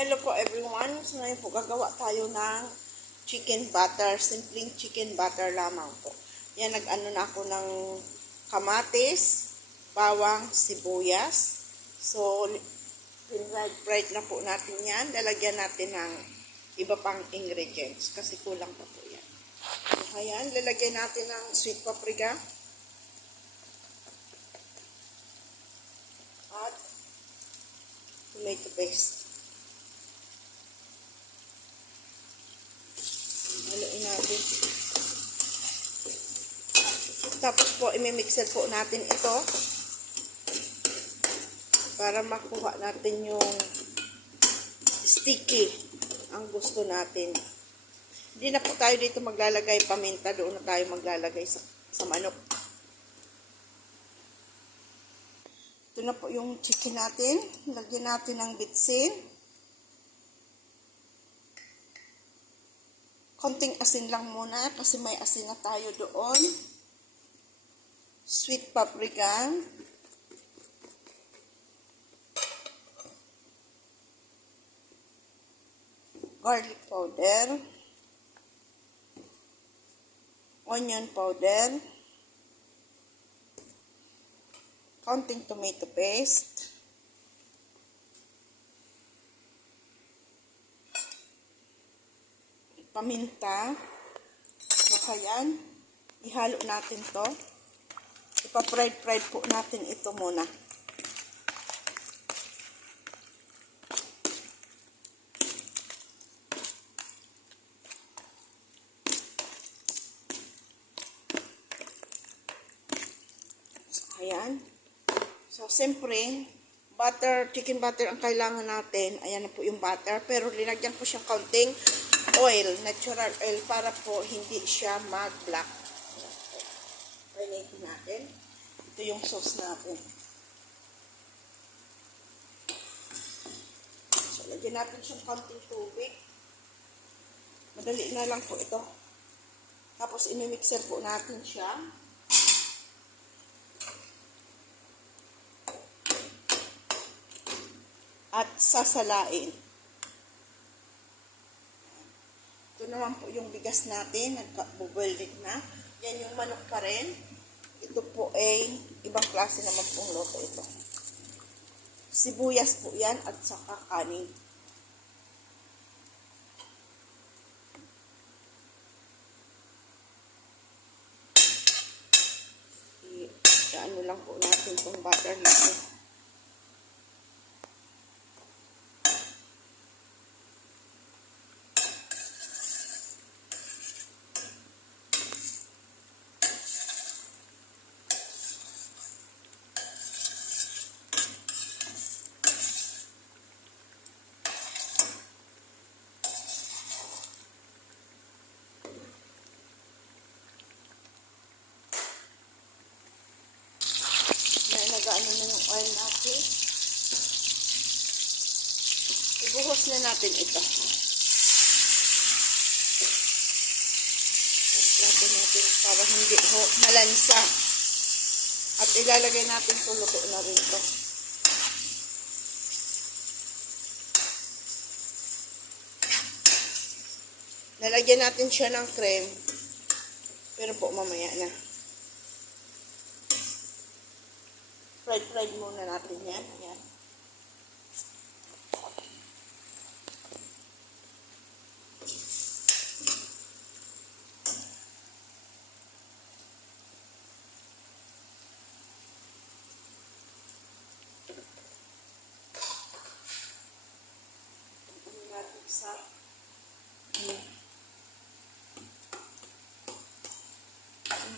Hello po everyone. So ngayon po gagawa tayo ng chicken butter. Simpleng chicken butter lamang po. Yan, nag-ano na ako ng kamatis, bawang, sibuyas. So, pinried na po natin yan. Lalagyan natin ng iba pang ingredients kasi kulang pa po yan. So, ayan, lalagyan natin ng sweet paprika. At tomato paste. Haluin natin. Tapos po, imimixer po natin ito para makuha natin yung sticky ang gusto natin. Hindi na po tayo dito maglalagay paminta, doon na tayo maglalagay sa manok. Ito na po yung chicken natin. Lagyan natin ng bitsin. Konting asin lang muna kasi may asin na tayo doon. Sweet paprika. Garlic powder. Onion powder. Konting tomato paste. Paminta. So, ayan. Ihalo natin to. Ipa-fried po natin ito muna. So, ayan. So, siyempre, chicken butter ang kailangan natin. Ayan na po yung butter. Pero linagyan ko siyang kaunting oil, natural oil, para po hindi siya mag-black. Pwede natin. Ito yung sauce natin. So, lagyan natin siyang kaunting tubig. Madali na lang po ito. Tapos, imimixer po natin siya. At sasalain. Ito naman po yung bigas natin. Nagka-boiled na. Yan yung manok pa rin. Ito po ay ibang klase naman pong luto ito. Sibuyas po yan at saka kanin. Ano lang po natin itong butter natin. Nagaano na yung oil natin. Ibuhos na natin ito. Ibuhos natin para hindi malansa. At ilalagay natin ito, luto na rin ito. Nalagyan natin siya ng cream. Pero po mamaya na. Fried muna natin yan. Ayan.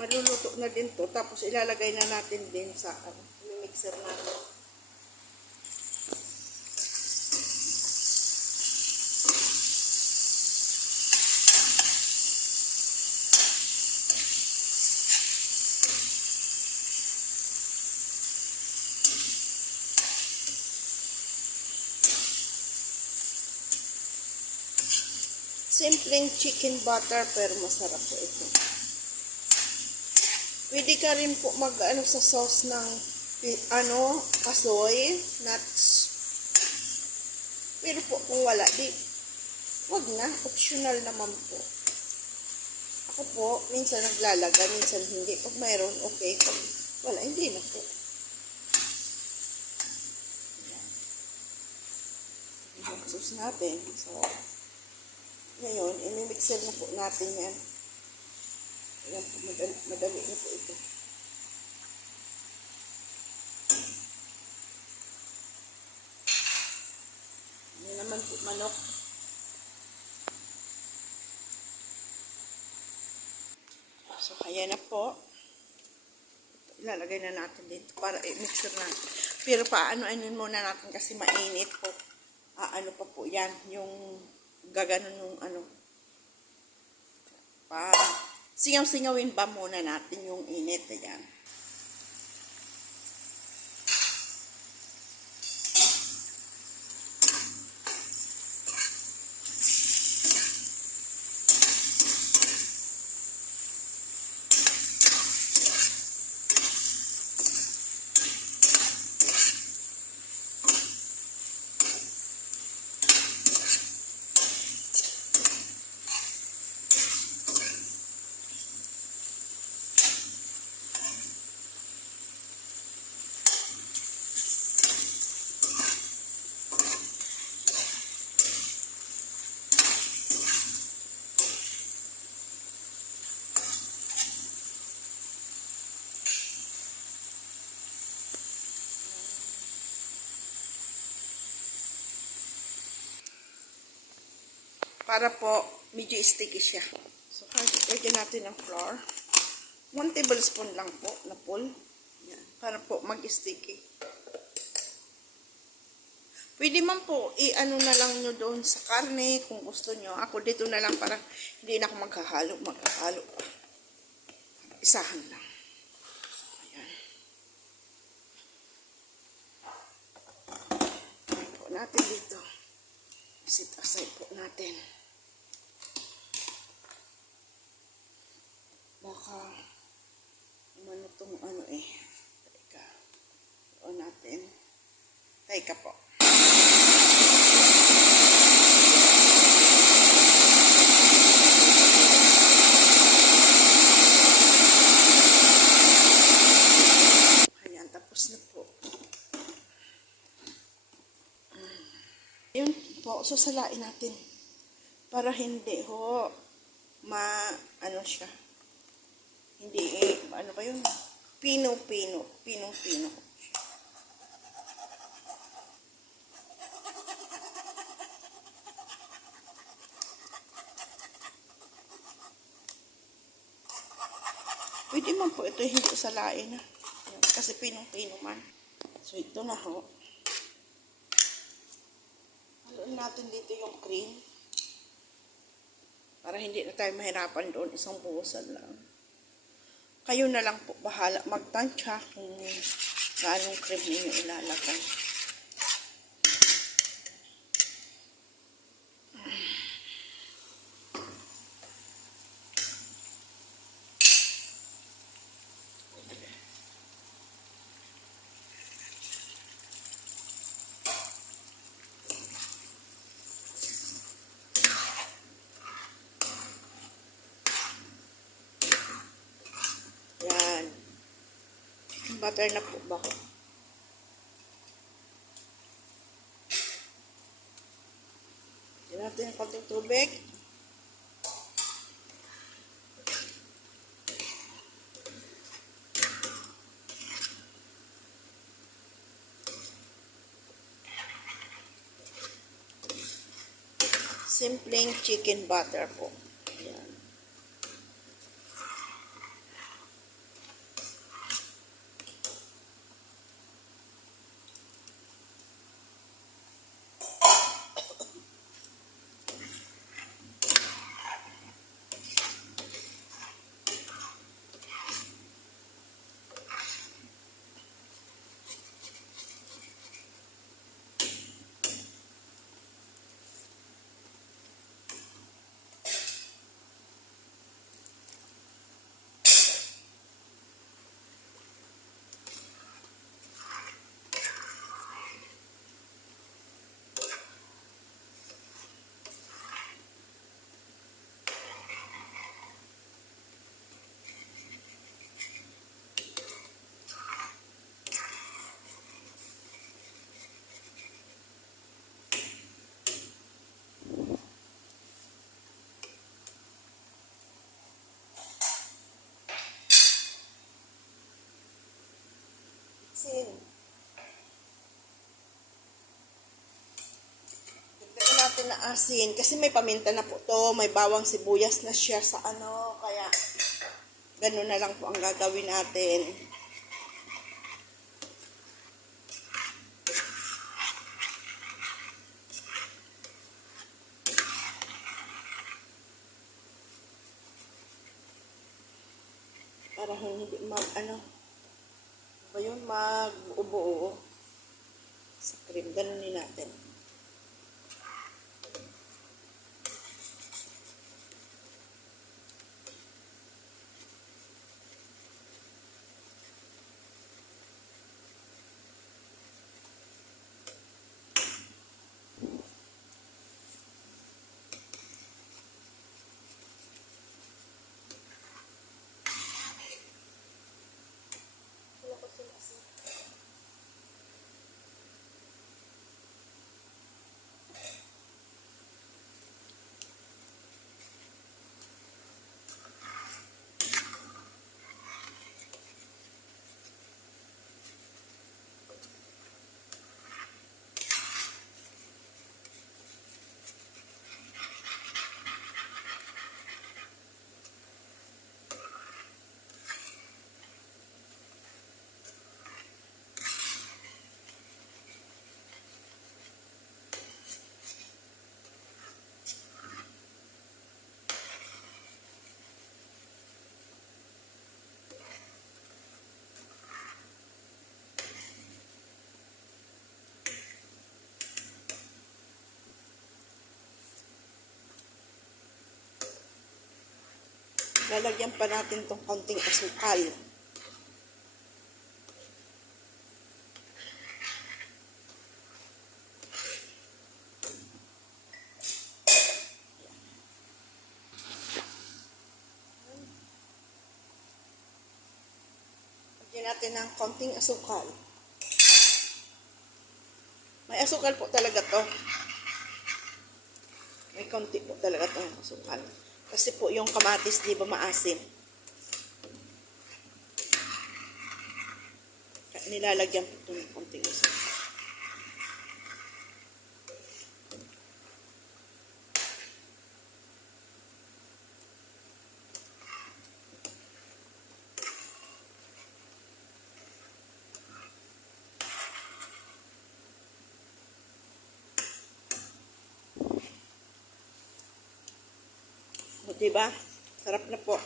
Maluluto na din to. Tapos ilalagay na natin din sa mixer natin. Simpleng chicken butter pero masarap po ito. Pwede ka rin po mag-ano sa sauce ng kasoy, nuts. Pero po, kung wala, di, wag na. Optional naman po. Ako po, minsan naglalaga, minsan hindi. Pag mayroon, okay. Pag wala, hindi na po. Yung sauce natin. So, ngayon, imimixer na po natin yan. Ayan po, madali na po ito. Yan naman po, manok. So, ayan na po. Ilalagay na natin dito para i-mixer natin. Pero paano-anon muna natin kasi mainit po. Ano pa po yan, yung gaganon yung ano. Singaw-singawin ba muna natin yung init. Ayan. Para po, medyo sticky siya. So, lagyan natin ng flour. 1 tablespoon lang po na full. Yan. Para po mag-sticky. Pwede man po, i-ano na lang nyo doon sa karne kung gusto nyo. Ako dito na lang para hindi na ako maghahalo pa. Isahan lang. Ayan. Ayan po natin dito. Sit aside po natin. Baka umano itong ano eh. Teka. O natin. Teka po. Ayan, tapos na po. Yun po, susalain natin. Para hindi ho, ano siya. Hindi ano ba yun? Pinong-pino. Pwede man po ito hindi usalain na. Kasi pinong-pino man. So ito na ho. Haluin natin dito yung cream. Para hindi na tayo mahirapan doon. Isang buhusan lang. Kayo na lang po bahala magtansya kung gaano cream ninyo ilalagay. Butter na po ba? Lagyan natin yung konting tubig. Simpleng chicken butter po. Ayan. Asin. Dagdagan natin na asin. Kasi may paminta na po to. May bawang sibuyas na siya sa ano. Kaya, ganun na lang po ang gagawin natin. Para hindi mag-ubo sa cream. Ganunin natin. Lalagyan pa natin tong konting asukal. Lagyan natin ng konting asukal. May asukal po talaga to. May konti po talaga to ng asukal. Kasi po yung kamatis, di ba maasim? Nilalagyan po ito ng konting asukal. O, diba? Sarap na po.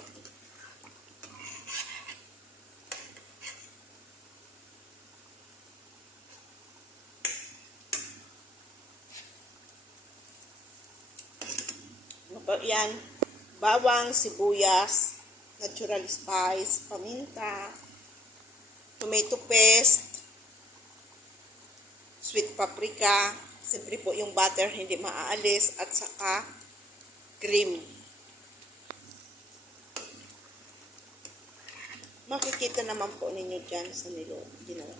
Yan. Bawang, sibuyas, natural spice, paminta, tomato paste, sweet paprika, siyempre po yung butter hindi maaalis, at saka cream. Makikita naman po ninyo dyan sa ginawa.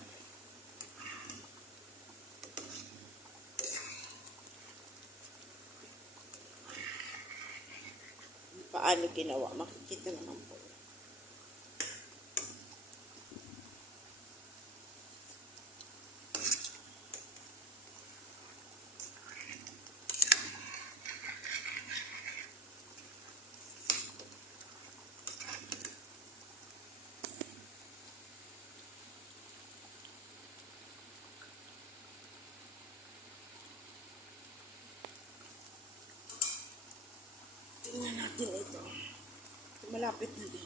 Paano ginawa? Makikita naman po. Tingnan natin ito. Malapit na din.